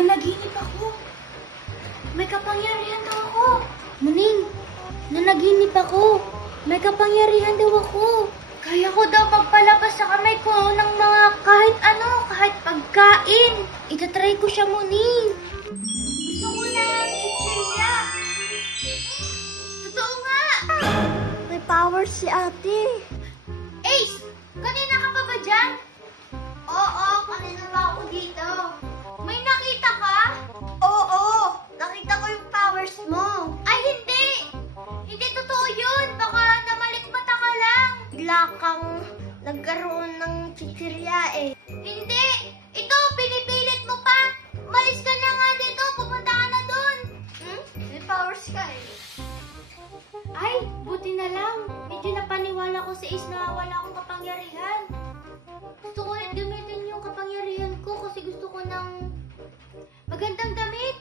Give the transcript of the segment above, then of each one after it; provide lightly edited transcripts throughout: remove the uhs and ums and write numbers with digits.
Nanaginip ako. May kapangyarihan daw ako. Muning, nanaginip ako. May kapangyarihan daw ako. Kaya ko daw magpalabas sa kamay ko ng mga kahit ano, kahit pagkain. Itatry ko siya, Muning. Gusto ko na ng chichirya. Totoo nga. May power si ate. Ace, kanina ka pa ba dyan? Oo, kanina pa ako dito. May nakita ka? Oo, nakita ko yung powers mo. Ay, hindi! Hindi totoo yun! Baka namalikmata ka lang! Bigla kang nagkaroon ng chichirya eh. Hindi! Ito, pinipilit mo pa! Malis ka na nga dito! Pupunta ka na dun! May powers ka eh. Ay, buti na lang. Medyo napaniwala ko sa Ace na wala akong kapangyarihan. Gusto ko ulit gamitin yung kapangyarihan ko kasi gusto ko ng magandang damit.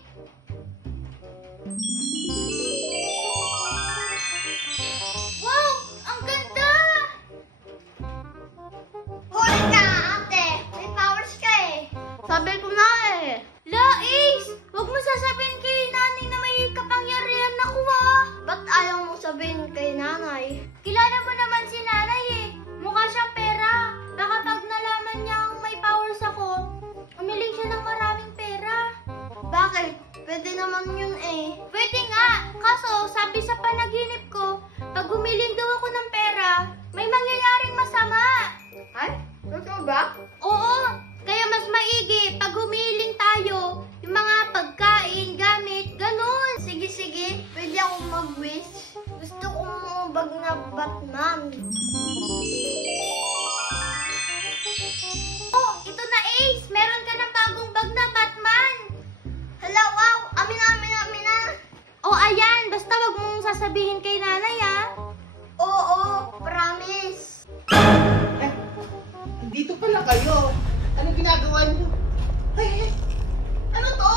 Wow! Ang ganda! Huli ka, ate! May powers ka eh. Sabi ko na eh. La, Ace! Huwag mo sasabihin kay nanay na may kapangyarihan ako ah! Ba't ayaw mo sabihin kay nanay? Kilala mo naman si nanay eh. Mukha siyang pera. Baka pag nalaman niyang may powers ako, umiling siya ng maraming pera. Bakit? Pwede naman yun eh. Pwede nga. Kaso, sabi sa panaginip ko, pag humiling daw ako ng pera, may mangyayaring masama. Ay? Totoo ba? Oo. Kaya mas maigi pag humiling tayo, yung mga pagkain, gamit, ganun. Sige. Pwede akong mag-wish. Gusto kong umubag na Batman. Oh, ito na Ace. Meron ka ng bagong bag na Batman. Hala, wow! Amin na! Oh, ayan. Basta wag mong sasabihin kay nanay ah. Oo, promise. Eh, dito pala kayo. Anong ginagawa niyo? Ay, ano to?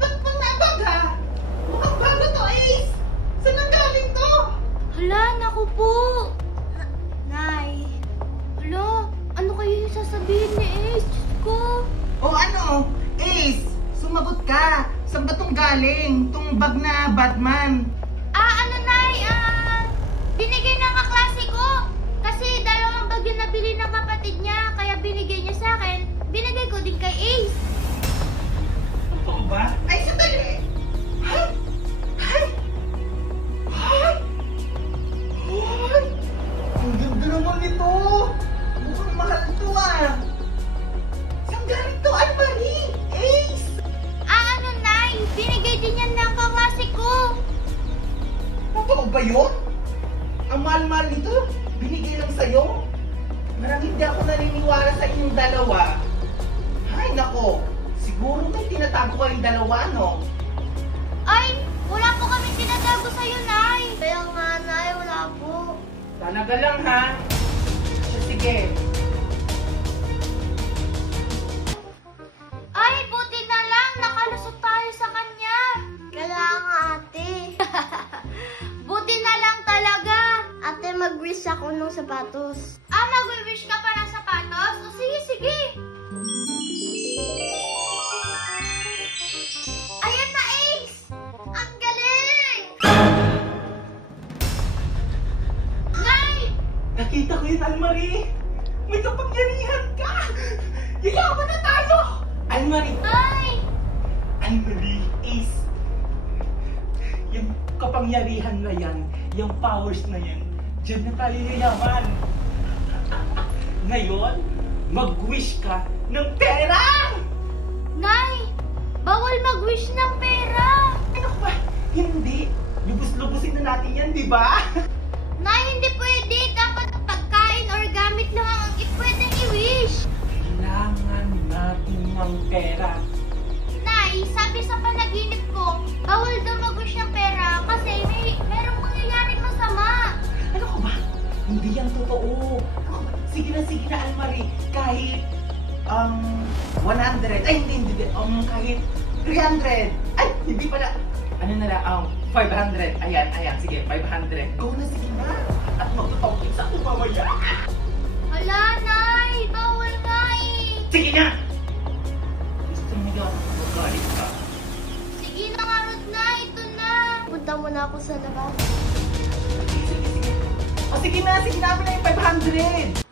Ba't nabaga? Mukhang bago to, Ace! Saan ang galing to? Hala, naku po. Nay. Hala, ano kayo yung sasabihin ni Ace? Diyos ko. O ano, Ace, sumagot ka. Saan ba tong galing? Tong bag na Batman. Ano, Nay? Binigay ng kaklase ko. Kasi dalawang bag yung nabili ng kapatid niya, kaya binigay niya sa akin. Binigay ko din kay Ace. Totoo ba? Ay, sandali! Ay! Ang ganda naman nito! Mukhang mahal ito ah! Saan galing to, Anne-Marie? Ace! Ano, Nay? Binigay din yan ng kaklase ko. Totoo ba yun? Ang mahal-mahal nito, binigay lang sa'yo? Parang hindi ako naniniwala sa inyong dalawa. Ay, nako! Siguro may tinatago kayong dalawa, no? Ay, wala po kami tinatago sa'yo, Nay. Kaya nga, nay, wala po. Talaga lang, ha? Sige. Ay, buti na lang. Nakalusot tayo sa kanya. Kaya nga, ate. Buti na lang talaga. Ate, mag-wish ako ng sapatos. Mag-wish ka pa ng sapatos? O sige. Ayan na, Ace! Ang galing! Nay! Nakita ko yun, Anne-Marie! May kapangyarihan ka! Yayaman na tayo! Anne-Marie! Ay! Anne-Marie, Ace! Yung kapangyarihan na yan, yung powers na yan, dyan na tayo yayaman! Ngayon, mag-wish ka ng pera! Nay! Bawal mag-wish ng pera! Ano ba? Hindi! Lubos-lubusin na natin yan, di ba? Nay, hindi pwede. Dapat pagkain or gamit lang ang pwedeng i-wish. Kailangan natin ng pera. Nay, sabi sa panaginip ko, bawal daw mag-wish ng pera kasi merong mangyayaring masama. Ano ka ba? Hindi yan totoo. Ano ka ba? Sige na, Anne-Marie. Kahit 100. Ay, hindi. Kahit 300. Ay, hindi pala. Ano na lang, 500. Ayan. Sige, 500. Go na, sige na. At magtutawin sa akin mamaya. Hala, Nay! Bawal nga eh! Sige na! sa labas. Sige, sige. O sige na, amin na yung 500.